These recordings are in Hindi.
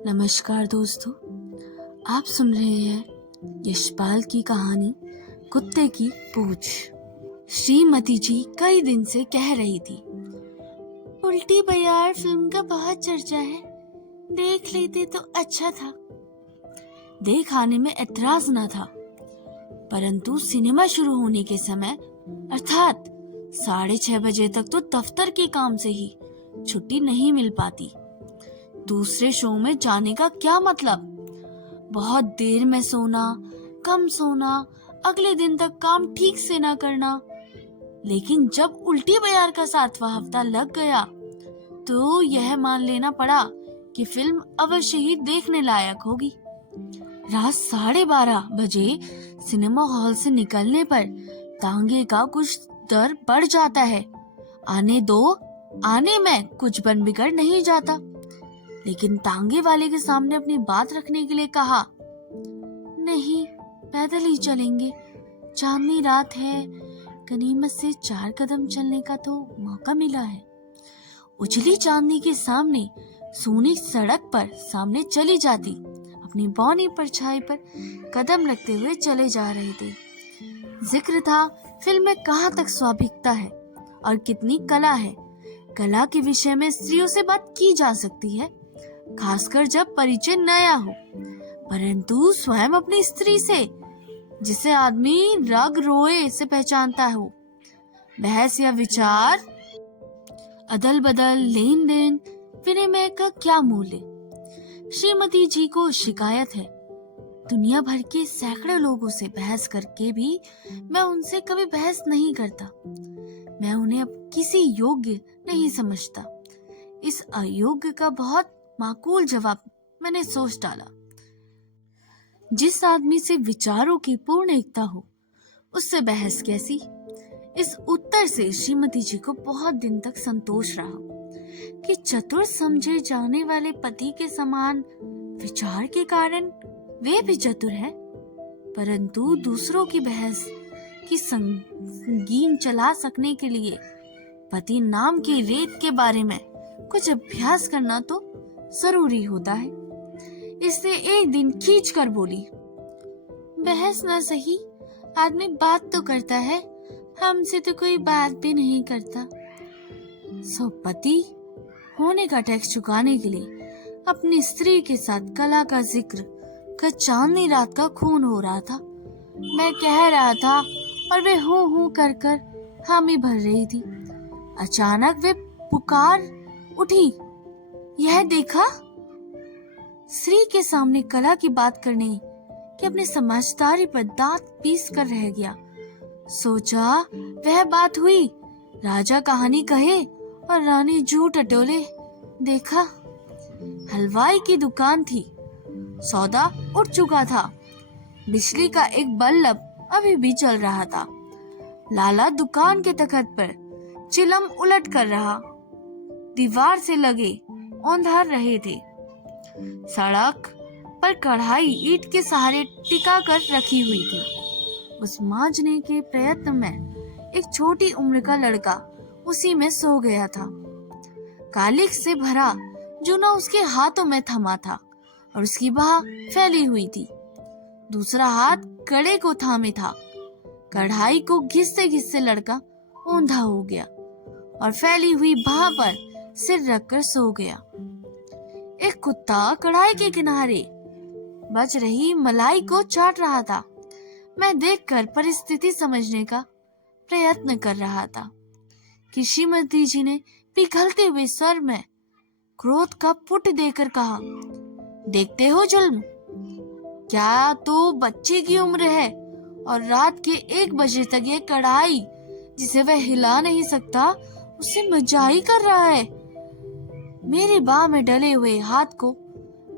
नमस्कार दोस्तों, आप सुन रहे हैं यशपाल की कहानी कुत्ते की पूंछ। श्रीमती जी कई दिन से कह रही थी, उल्टी बयार फिल्म का बहुत चर्चा है, देख लेते तो अच्छा था। देख आने में एतराज न था, परंतु सिनेमा शुरू होने के समय अर्थात 6:30 बजे तक तो दफ्तर के काम से ही छुट्टी नहीं मिल पाती। दूसरे शो में जाने का क्या मतलब? बहुत देर में सोना, कम सोना, अगले दिन तक काम ठीक से ना करना। लेकिन जब उल्टी बयार का 7वां हफ्ता लग गया तो यह मान लेना पड़ा कि फिल्म अवश्य ही देखने लायक होगी। रात 12:30 बजे सिनेमा हॉल से निकलने पर तांगे का कुछ डर बढ़ जाता है। आने दो, आने में कुछ बन बिगड़ नहीं जाता। लेकिन तांगे वाले के सामने अपनी बात रखने के लिए कहा, नहीं, पैदल ही चलेंगे, चांदनी रात है, गनीमत से 4 कदम चलने का तो मौका मिला है। उजली चांदनी के सामने सूनी सड़क पर सामने चली जाती, अपनी बौनी परछाई पर कदम रखते हुए चले जा रहे थे। जिक्र था फिल्म में कहाँ तक स्वाभाविकता है और कितनी कला है। कला के विषय में स्त्रियों से बात की जा सकती है, खासकर जब परिचय नया हो, परंतु स्वयं अपनी स्त्री से, जिसे आदमी रग रोए से पहचानता हो, बहस या विचार, अदल बदल, लेन देन, विनिमय का क्या मूल्य? श्रीमती जी को शिकायत है, दुनिया भर के सैकड़ों लोगों से बहस करके भी मैं उनसे कभी बहस नहीं करता। मैं उन्हें अब किसी योग्य नहीं समझता। इस अयोग्य का बहुत माकूल जवाब मैंने सोच डाला। जिस आदमी से विचारों की पूर्ण एकता हो, उससे बहस कैसी? इस उत्तर से श्रीमती जी को बहुत दिन तक संतोष रहा कि चतुर समझे जाने वाले पति के समान विचार के कारण वे भी चतुर हैं, परंतु दूसरों की बहस की संगीन चला सकने के लिए पति नाम की रेत के बारे में कुछ अभ्यास करना तो जरूरी होता है। इसलिए एक दिन खींच कर बोली, बहस ना सही, आदमी बात तो करता है, हमसे तो कोई बात भी नहीं करता। सो पति होने का टैक्स चुकाने के लिए अपनी स्त्री के साथ कला का जिक्र का चांदनी रात का खून हो रहा था। मैं कह रहा था और वे हूँ कर कर हामी भर रही थी। अचानक वे पुकार उठी, यह देखा? स्त्री के सामने कला की बात करने कि अपनी समझदारी पर दांत पीस कर रह गया। सोचा वह बात हुई, राजा कहानी कहे और रानी झूठ टटोले। देखा, हलवाई की दुकान थी, सौदा उठ चुका था, बिजली का एक बल्ब अभी भी चल रहा था। लाला दुकान के तखत पर चिलम उलट कर रहा, दीवार से लगे औंधार रहे थे। सड़क पर कढ़ाई ईंट के सहारे टिका कर रखी हुई थी। उस मांझने के प्रयत्न में एक छोटी उम्र का लड़का उसी में सो गया था। कालिख से भरा जूना उसके हाथों में थमा था और उसकी बाह फैली हुई थी। दूसरा हाथ कड़े को थामे था। कढ़ाई को घिसते घिसते लड़का औंधा हो गया और फैली हुई बाह पर सिर रखकर सो गया। एक कुत्ता कढ़ाई के किनारे बच रही मलाई को चाट रहा था। मैं देखकर परिस्थिति समझने का प्रयत्न कर रहा था कि श्रीमती जी ने पिघलते हुए स्वर में क्रोध का पुट देकर कहा, देखते हो जुल्म, क्या तो बच्चे की उम्र है और रात के 1 बजे तक ये कढ़ाई जिसे वह हिला नहीं सकता उससे मजाई कर रहा है। मेरी बाह में डले हुए हाथ को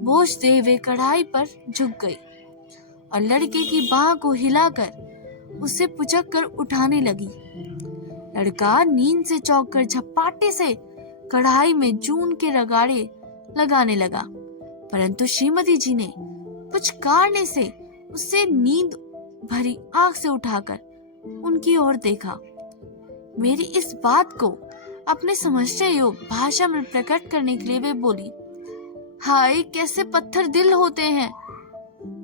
बोझ दे हुए कढ़ाई पर झुक गई और लड़के की बाह को हिलाकर उसे पुचक कर उठाने लगी। लड़का नींद से चौंक कर झपाटे से कढ़ाई में जून के रगाड़े लगाने लगा, परंतु श्रीमती जी ने पुचकारने से उसे नींद भरी आंख से उठाकर उनकी ओर देखा। मेरी इस बात को अपने समझने योग्य भाषा में प्रकट करने के लिए वे बोली, हाय कैसे पत्थर दिल होते हैं,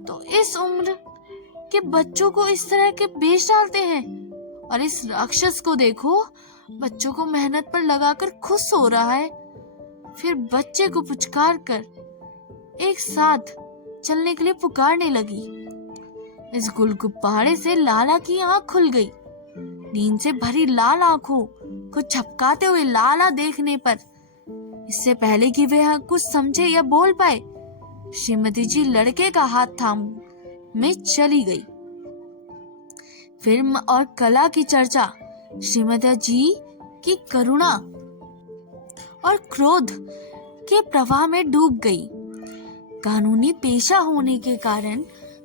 तो इस उम्र के बच्चों को इस तरह के बेच डालते हैं। और इस राक्षस को देखो, बच्चों को मेहनत पर लगाकर खुद सो रहा है, फिर बच्चे को पुचकार कर एक साथ चलने के लिए पुकारने लगी। इस गुलगुब्बारे से लाला की आंख खुल गई। नींद से भरी लाल आंखों को झपकाते हुए लाला देखने पर, इससे पहले कि वह कुछ समझे या बोल पाए, श्रीमती जी लड़के का हाथ थाम में चली गई। फिल्म और कला की चर्चा श्रीमती जी की करुणा और क्रोध के प्रवाह में डूब गई। कानूनी पेशा होने के कारण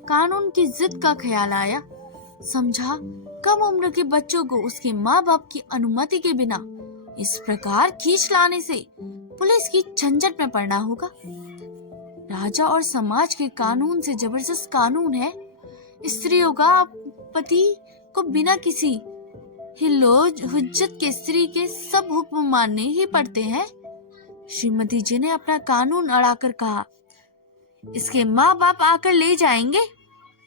कानून की जिद का ख्याल आया। समझा कम उम्र के बच्चों को उसके माँ बाप की अनुमति के बिना इस प्रकार खींच लाने से पुलिस की झंझट में पड़ना होगा। राजा और समाज के कानून से जबरदस्त कानून है। स्त्रियों का पति को बिना किसी हिलोज हुज्जत के स्त्री के सब हुक्म मानने ही पड़ते हैं। श्रीमती जी ने अपना कानून अड़ाकर कहा, इसके माँ बाप आकर ले जाएंगे,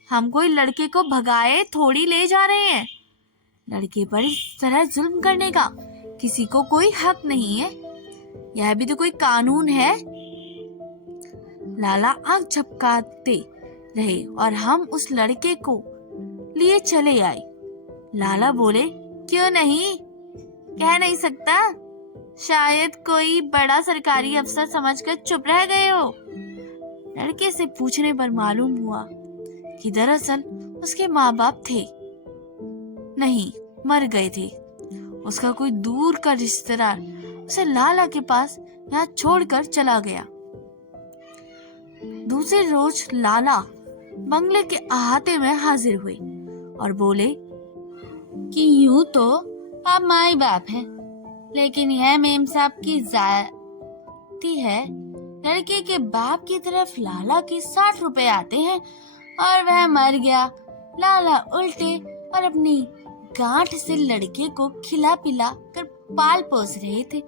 हम कोई लड़के को भगाए थोड़ी ले जा रहे हैं। लड़के पर इस तरह जुल्म करने का किसी को कोई हक नहीं है, यह भी तो कोई कानून है। लाला आंख झपकाते रहे और हम उस लड़के को लिए चले आए। लाला बोले, क्यों नहीं, कह नहीं सकता, शायद कोई बड़ा सरकारी अफसर समझकर चुप रह गए हो। लड़के से पूछने पर मालूम हुआ कि दरअसल उसके माँ बाप थे नहीं, मर गए थे। उसका कोई दूर का रिश्तेदार उसे लाला के पास यहाँ छोड़कर चला गया। दूसरे रोज लाला बंगले के अहाते में हाजिर हुए और बोले कि यूं तो आप माई बाप हैं, लेकिन यह मेम साहब की जाती है। लड़के के बाप की तरफ लाला के 60 रुपए आते हैं और वह मर गया। लाला उल्टे और अपनी गांठ से लड़के को खिला पिला कर पाल पोस रहे थे।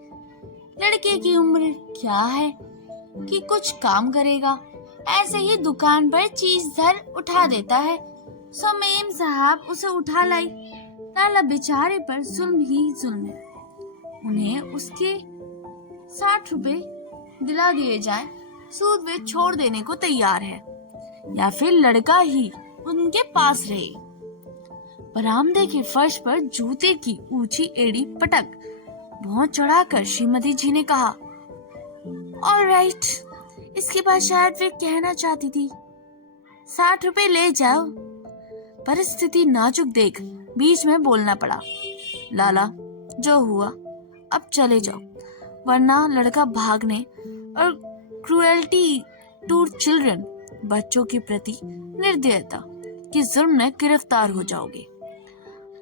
लड़के की उम्र क्या है कि कुछ काम करेगा, ऐसे ही दुकान पर चीज धर उठा देता है। सो मेम साहब उसे उठा लाई। लाला बेचारे पर जुल्म ही जुल्म है। उन्हें उसके 60 रुपए दिला दिए जाएं, सूद वे छोड़ देने को तैयार है, या फिर लड़का ही उनके पास रहे। बरामदे के फर्श पर जूते की ऊंची एड़ी पटक भौं चढ़ाकर श्रीमती जी ने कहा, ऑलराइट, इसके बाद शायद वे कहना चाहती थी 60 रुपए ले जाओ। परिस्थिति नाजुक देख बीच में बोलना पड़ा, लाला जो हुआ अब चले जाओ, वरना लड़का भागने और क्रुएल्टी टू चिल्ड्रन, बच्चों के प्रति निर्दयता के जुर्म में गिरफ्तार हो जाओगे।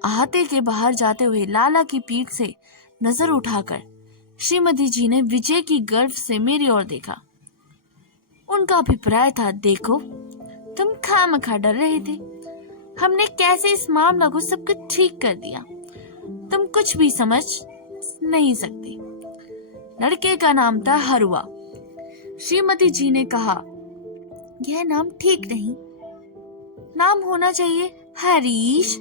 अहाते के बाहर जाते हुए लाला की पीठ से नजर उठाकर श्रीमती जी ने विजय की गर्व से मेरी ओर देखा। उनका अभिप्राय था, देखो तुम खामखा डर रहे थे, हमने कैसे इस मामला को सब कुछ ठीक कर दिया, तुम कुछ भी समझ नहीं सकते। लड़के का नाम था हरुआ। श्रीमती जी ने कहा, यह नाम ठीक नहीं, नाम होना चाहिए हरीश।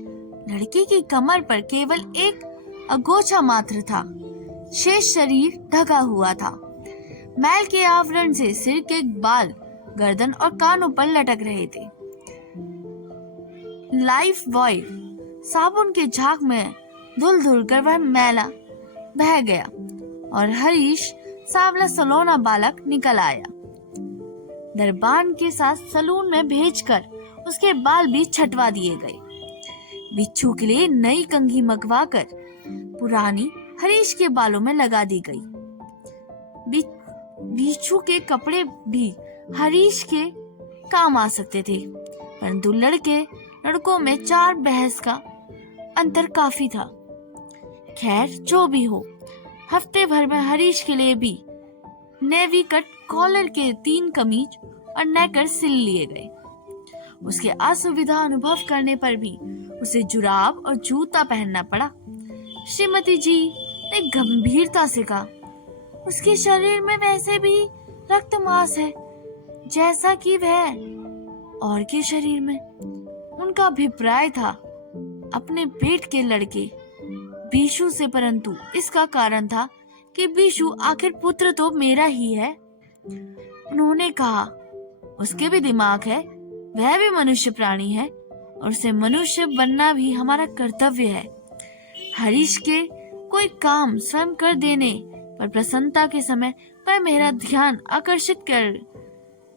लड़के की कमर पर केवल एक अगोछा मात्र था, शेष शरीर ढका हुआ था। मैल के आवरण से सिर के बाल गर्दन और कानों पर लटक रहे थे। लाइफ बॉय साबुन के झाग में धुल धुल कर वह मैला बह गया और हरीश सांवला सलोना बालक निकल आया। दरबान के साथ सलून में भेजकर उसके बाल भी छटवा दिए गए। बिच्छू के लिए नई कंघी मंगवाकर पुरानी हरीश के बालों में लगा दी गई। बिच्छू के कपड़े भी हरीश के काम आ सकते थे, परंतु लड़कों में 4 बहस का अंतर काफी था। खैर जो भी हो, हफ्ते भर में हरीश के लिए भी नेवी कट कॉलर के 3 कमीज और नेकर सिल लिए गए। उसके असुविधा अनुभव करने पर भी उसे जुराब और जूता पहनना पड़ा। श्रीमती जी ने गंभीरता से कहा, उसके शरीर में वैसे भी रक्त मांस है जैसा कि वह और के शरीर में। उनका अभिप्राय था अपने पेट के लड़के बीशु से, परंतु इसका कारण था कि बीशु आखिर पुत्र तो मेरा ही है। उन्होंने कहा उसके भी दिमाग है, वह भी मनुष्य प्राणी है और उसे मनुष्य बनना भी हमारा कर्तव्य है। हरीश के कोई काम स्वयं कर देने पर प्रसन्नता के समय पर मेरा ध्यान आकर्षित कर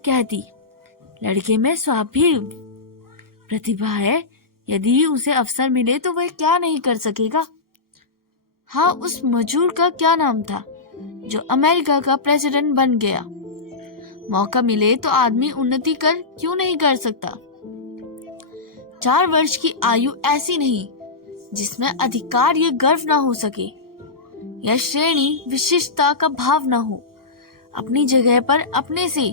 कहती, लड़के में स्वाभाविक प्रतिभा है, यदि उसे अवसर मिले तो वह क्या नहीं कर सकेगा। हाँ, उस मजूर का क्या नाम था जो अमेरिका का प्रेसिडेंट बन गया। मौका मिले तो आदमी उन्नति क्यों नहीं कर सकता। 4 वर्ष की आयु ऐसी नहीं जिसमें अधिकार या गर्व ना हो सके या श्रेणी विशिष्टता का भाव ना हो। अपनी जगह पर अपने से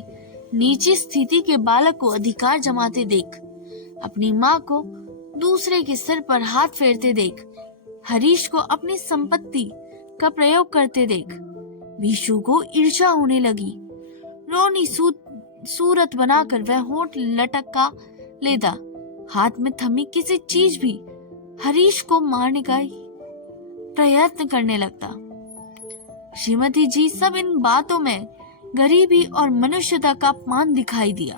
नीची स्थिति के बालक को अधिकार जमाते देख, अपनी माँ को दूसरे के सिर पर हाथ फेरते देख, हरीश को अपनी संपत्ति का प्रयोग करते देख, बीशु को ईर्ष्या होने लगी। रोनी सूरत बनाकर वह होंठ लटका लेता, हाथ में थमी किसी चीज भी हरीश को मारने का प्रयत्न करने लगता। श्रीमती जी सब इन बातों में गरीबी और मनुष्यता का अपमान दिखाई दिया।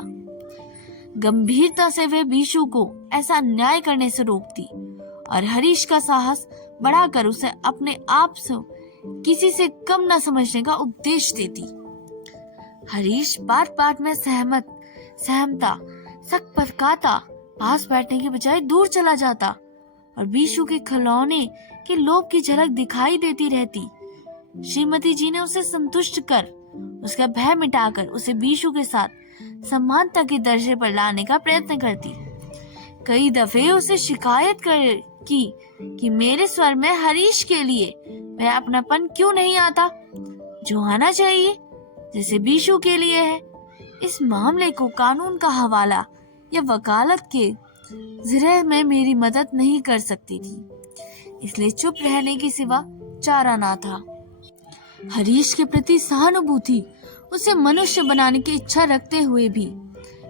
गंभीरता से वे बीशु को ऐसा अन्याय करने से रोकती और हरीश का साहस बढ़ाकर उसे अपने आप से किसी से कम न समझने का उपदेश देती। हरीश बात बात में सहमता, सक पकाता, पास बैठने के बजाय दूर चला जाता और बीशु के खिलौने के लोभ की झलक दिखाई देती रहती। श्रीमती जी ने उसे संतुष्ट कर, उसका भय मिटाकर उसे बीशु के साथ समानता के दर्जे पर लाने का प्रयत्न करती। कई दफे उसे शिकायत की कि मेरे स्वर में हरीश के लिए वह अपनापन क्यों नहीं आता जो आना चाहिए, जैसे बीशु के लिए है। इस मामले को कानून का हवाला या वकालत के जरिए में मेरी मदद नहीं कर सकती थी, इसलिए चुप रहने के सिवा चारा ना था। हरीश के प्रति सहानुभूति, उसे मनुष्य बनाने की इच्छा रखते हुए भी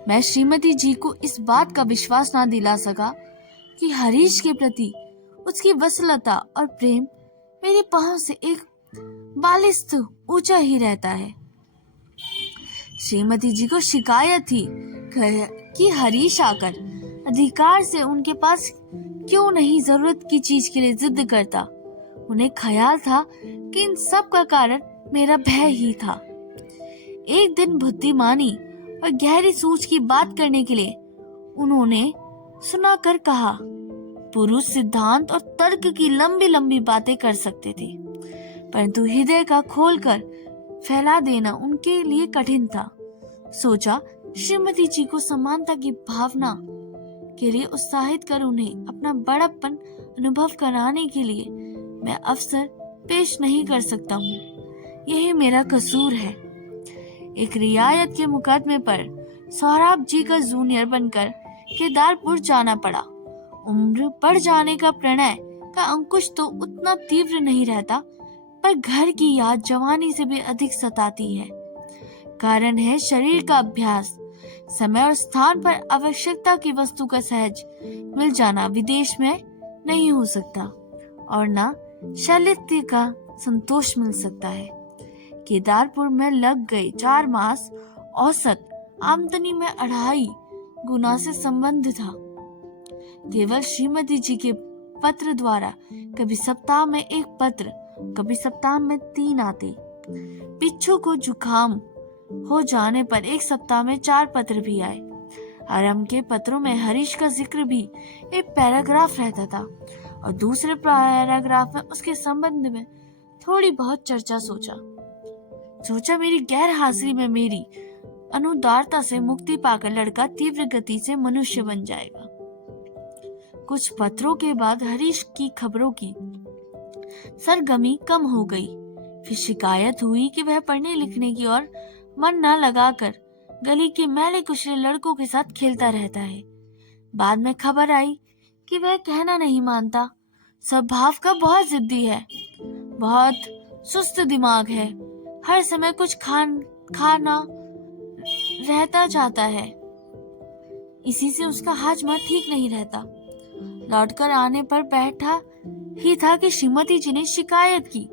मैं श्रीमती जी को इस बात का विश्वास ना दिला सका कि हरीश के प्रति उसकी वत्सलता और प्रेम मेरी पहुंच से एक बालिस्त ऊंचा ही रहता है। श्रीमती जी को शिकायत थी कि हरीश आकर अधिकार से उनके पास क्यों नहीं जरूरत की चीज के लिए जिद करता। उन्हें ख्याल था कि इन सब का कारण मेरा भय ही था। एक दिन बुद्धिमानी और गहरी सोच की बात करने के लिए उन्होंने सुनाकर कहा, पुरुष सिद्धांत और तर्क की लंबी लंबी बातें कर सकते थे, परंतु हृदय का खोलकर फैला देना उनके लिए कठिन था। सोचा श्रीमती जी को समानता की भावना के लिए उत्साहित कर उन्हें अपना बड़प्पन अनुभव कराने के लिए मैं अवसर पेश नहीं कर सकता हूँ। यही मेरा कसूर है। एक रियायत के मुकदमे पर सौराब जी का जूनियर बनकर केदारपुर जाना पड़ा। उम्र बढ़ जाने का प्रणय का अंकुश तो उतना तीव्र नहीं रहता, पर घर की याद जवानी से भी अधिक सताती है। कारण है शरीर का अभ्यास, समय और स्थान पर आवश्यकता की वस्तु का सहज मिल जाना विदेश में नहीं हो सकता और न शैलित्य का संतोष मिल सकता है। केदारपुर में लग गए 4 मास औसत आमदनी में 2.5 गुना से संबंध था। केवल श्रीमती जी के पत्र द्वारा कभी सप्ताह में 1 पत्र, कभी सप्ताह में 3 आते। पिच्छू को जुकाम हो जाने पर 1 सप्ताह में 4 पत्र भी आए। आरंभ के पत्रों में हरीश का जिक्र भी एक पैराग्राफ रहता था और दूसरे पैराग्राफ में उसके संबंध में थोड़ी बहुत चर्चा। सोचा मेरी गैर हाजिरी में मेरी अनुदारता से मुक्ति पाकर लड़का तीव्र गति से मनुष्य बन जाएगा। कुछ पत्रों के बाद हरीश की खबरों की सरगमी कम हो गई। फिर शिकायत हुई कि वह पढ़ने लिखने की ओर मन न लगाकर गली के मैले कुचले लड़कों के साथ खेलता रहता है। बाद में खबर आई कि वह कहना नहीं मानता, स्वभाव का बहुत जिद्दी है, बहुत सुस्त दिमाग है, हर समय कुछ खाना रहता जाता है। इसी से उसका हाजमा ठीक नहीं रहता। लौटकर आने पर बैठा ही था कि श्रीमती जी ने शिकायत की,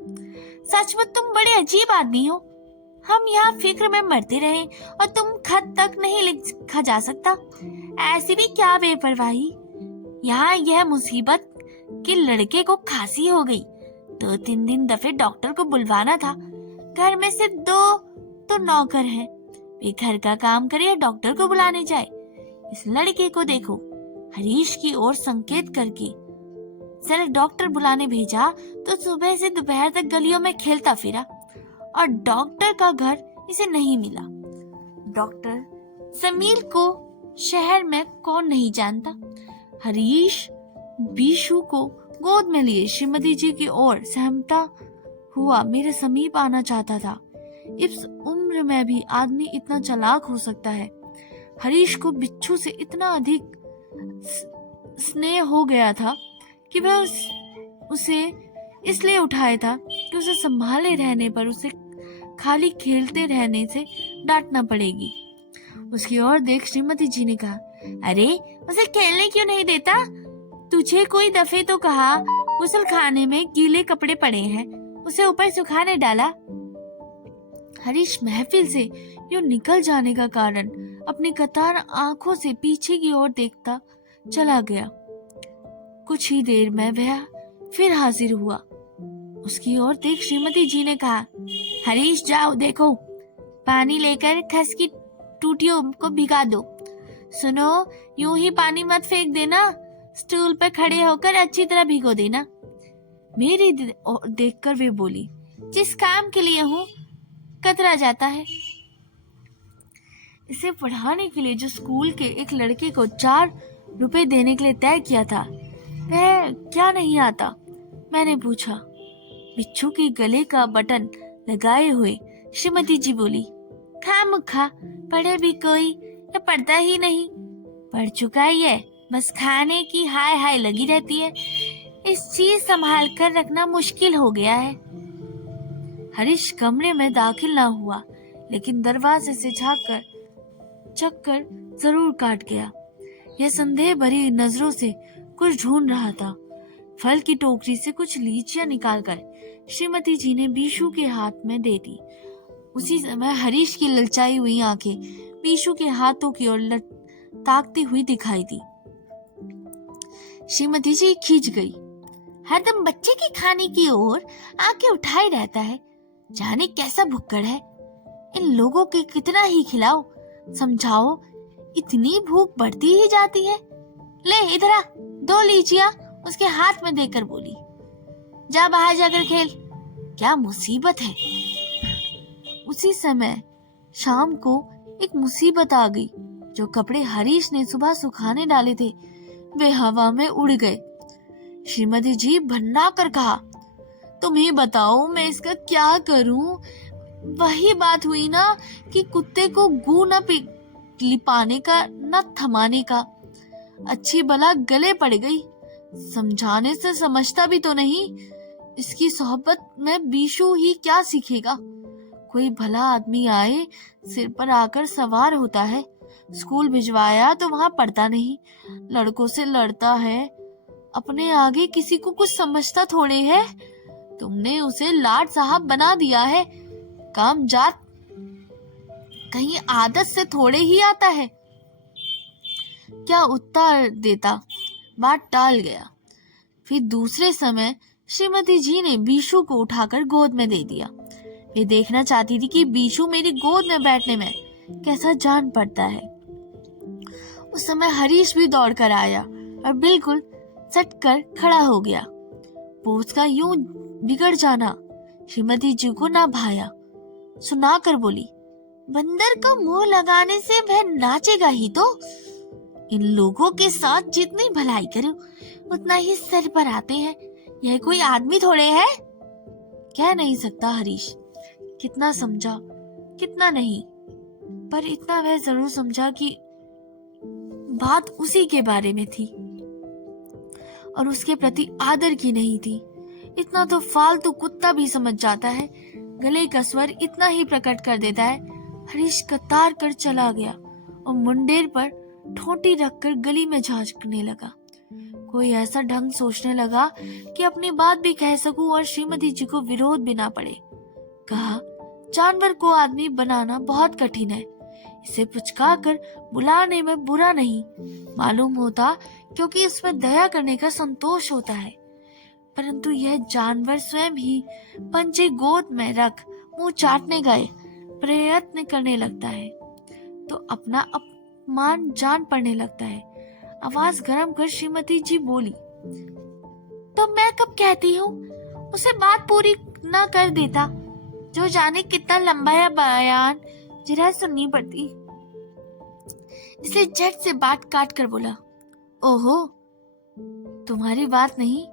सच में तुम बड़े अजीब आदमी हो। हम यहाँ फिक्र में मरते रहे और तुम खत तक नहीं लिखा जा सकता। ऐसी भी क्या बेपरवाही। यहाँ यह मुसीबत कि लड़के को खांसी हो गई। 2-3 दफे डॉक्टर को बुलवाना था। घर में सिर्फ 2 तो नौकर हैं। वे घर का काम करे या डॉक्टर को बुलाने जाए। इस लड़के को देखो। हरीश की ओर संकेत करके जरा डॉक्टर बुलाने भेजा तो सुबह से दोपहर तक गलियों में खेलता फिरा और डॉक्टर का घर इसे नहीं मिला। डॉक्टर समीर को शहर में कौन नहीं जानता। हरीश बीशु को गोद में लिए श्रीमती जी की ओर सहमता हुआ मेरे समीप आना चाहता था। इस उम्र में भी आदमी इतना चालाक हो सकता है। हरीश को बिच्छू से इतना अधिक स्नेह हो गया था कि वह उसे इसलिए उठाया था कि उसे संभाले रहने पर उसे खाली खेलते रहने से डांटना पड़ेगी। उसकी ओर देख श्रीमती जी ने कहा, अरे उसे खेलने क्यों नहीं देता? तुझे कोई दफे तो कहा गुसल खाने में गीले कपड़े पड़े हैं, उसे ऊपर सुखाने डाला। हरीश महफिल से यूं निकल जाने का कारण अपनी कतार आंखों से पीछे की ओर देखता चला गया। कुछ ही देर में वह फिर हाजिर हुआ। उसकी ओर देख श्रीमती जी ने कहा, हरीश जाओ देखो, पानी लेकर खस की टूटियों को भिगा दो। सुनो, यूं ही पानी मत फेंक देना, स्टूल पर खड़े होकर अच्छी तरह भिगो देना। मेरी देखकर वे बोली, जिस काम के लिए हूँ कतरा जाता है। इसे पढ़ाने के लिए जो स्कूल के एक लड़के को 4 रुपए देने के लिए तय किया था, वह क्या नहीं आता? मैंने पूछा। बिच्छू के गले का बटन लगाए हुए श्रीमती जी बोली, खामखा पढ़े भी कोई या पढ़ता ही नहीं। पढ़ चुका ही है, बस खाने की हाय हाय लगी रहती है। इस चीज संभाल कर रखना मुश्किल हो गया है। हरीश कमरे में दाखिल ना हुआ, लेकिन दरवाजे से झांककर चक्कर जरूर काट गया। यह संदेह भरी नजरों से कुछ ढूंढ रहा था। फल की टोकरी से कुछ लीचियां निकालकर श्रीमती जी ने बीशु के हाथ में दे दी। उसी समय हरीश की ललचाई हुई आंखें बीशु के हाथों की ओर ताकती हुई दिखाई दी। श्रीमती जी खींच गई। हरदम बच्चे के खाने की ओर आंखें उठाए रहता है, जाने कैसा भुक्कड़ है। इन लोगों के कितना ही खिलाओ, समझाओ, इतनी भूख बढ़ती ही जाती है। ले इधर आ, 2 लीचियां उसके हाथ में देकर बोली, जा बाहर जाकर खेल। क्या मुसीबत है। उसी समय शाम को एक मुसीबत आ गई। जो कपड़े हरीश ने सुबह सुखाने डाले थे वे हवा में उड़ गए। श्रीमती जी भन्ना कर कहा, तुम ही बताओ मैं इसका क्या करूं। वही बात हुई ना कि कुत्ते को गू न लिपाने का न थमाने का। अच्छी भला गले पड़ गई। समझाने से समझता भी तो नहीं। इसकी सोहबत में बीशु ही क्या सीखेगा। कोई भला आदमी आए, सिर पर आकर सवार होता है। स्कूल भिजवाया तो वहां पढ़ता नहीं, लड़कों से लड़ता है। अपने आगे किसी को कुछ समझता थोड़े है। तुमने उसे लाट साहब बना दिया है। काम जात कहीं आदत से थोड़े ही आता है। क्या उत्तर देता, बात टाल गया। फिर दूसरे समय श्रीमती जी ने बीशु को उठाकर गोद में दे दिया। वे देखना चाहती थी कि बीशु मेरी गोद में बैठने में कैसा जान पड़ता है। उस समय हरीश भी दौड़ कर आया और बिल्कुल सटकर खड़ा हो गया। पोज का यूं बिगड़ जाना श्रीमती जी को ना भाया। सुनाकर बोली, बंदर को मुंह लगाने से वह नाचेगा ही तो। इन लोगों के साथ जितनी भलाई करूं उतना ही सर पर आते हैं। यह कोई आदमी थोड़े है। कह नहीं सकता हरीश कितना समझा कितना नहीं, पर इतना वह जरूर समझा कि बात उसी के बारे में थी और उसके प्रति आदर की नहीं थी। इतना तो फालतू कुत्ता भी समझ जाता है। गले का स्वर इतना ही प्रकट कर देता है, हरीश कतार कर चला गया और मुंडेर पर ठोंटी रखकर गली में झांकने लगा। कोई ऐसा ढंग सोचने लगा कि अपनी बात भी कह सकूं और श्रीमती जी को विरोध भी ना पड़े। कहा, जानवर को आदमी बनाना बहुत कठिन है, इसे पुचकाकर बुलाने में बुरा नहीं मालूम होता, क्योंकि इसमें दया करने का संतोष होता है। परंतु यह जानवर स्वयं ही पंजे गोद में रख मुंह चाटने का प्रयत्न करने लगता है तो अपना अपमान जान पड़ने लगता है। आवाज गर्म कर श्रीमती जी बोली, तो मैं कब कहती हूँ उसे बात पूरी ना कर देता, जो जाने कितना लंबा या बयान जिरा सुननी पड़ती, इसलिए झट से बात काट कर बोला, ओहो तुम्हारी बात नहीं,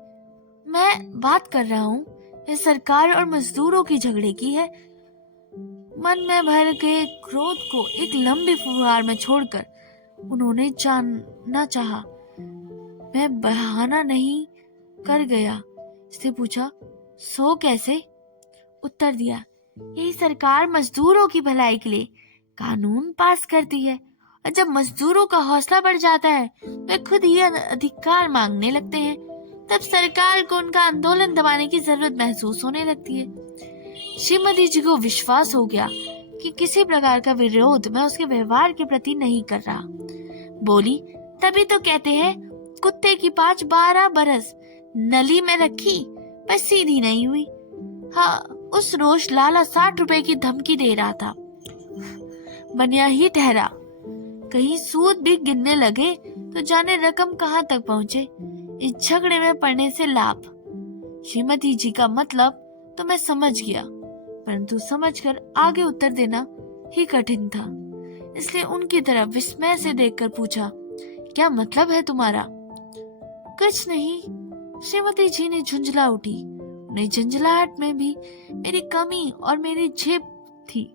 मैं बात कर रहा हूँ, यह सरकार और मजदूरों की झगड़े की है। मन में भर के क्रोध को एक लंबी फुहार में छोड़कर उन्होंने जानना चाहा। मैं बहाना नहीं कर गया, इससे पूछा, सो कैसे? उत्तर दिया, यही सरकार मजदूरों की भलाई के लिए कानून पास करती है, और जब मजदूरों का हौसला बढ़ जाता है वे खुद ही अधिकार मांगने लगते हैं, तब सरकार को उनका आंदोलन दबाने की जरूरत महसूस होने लगती है। श्रीमती जी को विश्वास हो गया कि किसी प्रकार का विरोध मैं उसके व्यवहार के प्रति नहीं कर रहा। बोली, तभी तो कहते हैं कुत्ते की पांच 12 बरस नली में रखी पर सीधी नहीं हुई। हाँ, उस रोज लाला 60 रुपए की धमकी दे रहा था, बनिया ही ठहरा। कहीं सूद भी गिनने लगे तो जाने रकम कहाँ तक पहुँचे। इस झगड़े में पड़ने से लाभ। श्रीमती जी का मतलब तो मैं समझ गया, परंतु समझकर आगे उत्तर देना ही कठिन था, इसलिए उनकी तरफ विस्मय से देखकर पूछा, क्या मतलब है तुम्हारा? कुछ नहीं, श्रीमती जी ने झुंझला उठी। उन्हें झुंझलाहट में भी मेरी कमी और मेरी झेप थी।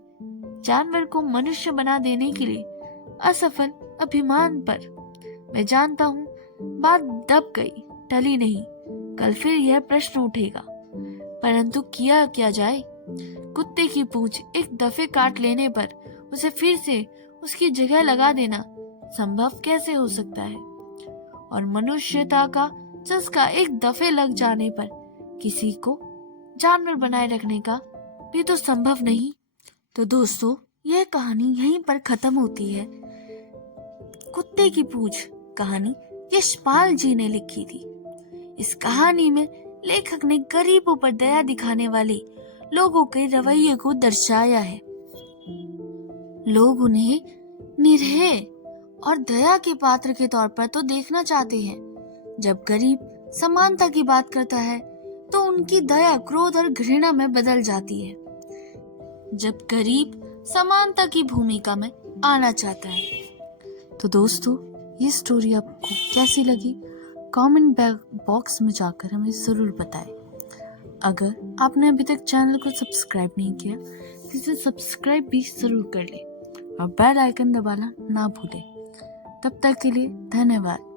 जानवर को मनुष्य बना देने के लिए असफल अभिमान पर मैं जानता हूँ बात दब गई, टली नहीं। कल फिर यह प्रश्न उठेगा, परंतु किया क्या जाए? कुत्ते की पूंछ एक दफे काट लेने पर उसे फिर से उसकी जगह लगा देना संभव कैसे हो सकता है? और मनुष्यता का चस्का एक दफे लग जाने पर किसी को जानवर बनाए रखने का भी तो संभव नहीं। तो दोस्तों, यह कहानी यहीं पर खत्म होती है। कुत्ते की पूंछ कहानी यशपाल जी ने लिखी थी। इस कहानी में लेखक ने गरीबों पर दया दिखाने वाले लोगों के रवैये को दर्शाया है। लोग उन्हें निरीह और दया के पात्र के तौर पर तो देखना चाहते हैं। जब गरीब समानता की बात करता है तो उनकी दया क्रोध और घृणा में बदल जाती है। जब गरीब समानता की भूमिका में आना चाहता है। तो दोस्तों, ये स्टोरी आपको कैसी लगी कमेंट बॉक्स में जाकर हमें ज़रूर बताएं। अगर आपने अभी तक चैनल को सब्सक्राइब नहीं किया तो इसे सब्सक्राइब भी ज़रूर कर लें और बेल आइकन दबाना ना भूलें। तब तक के लिए धन्यवाद।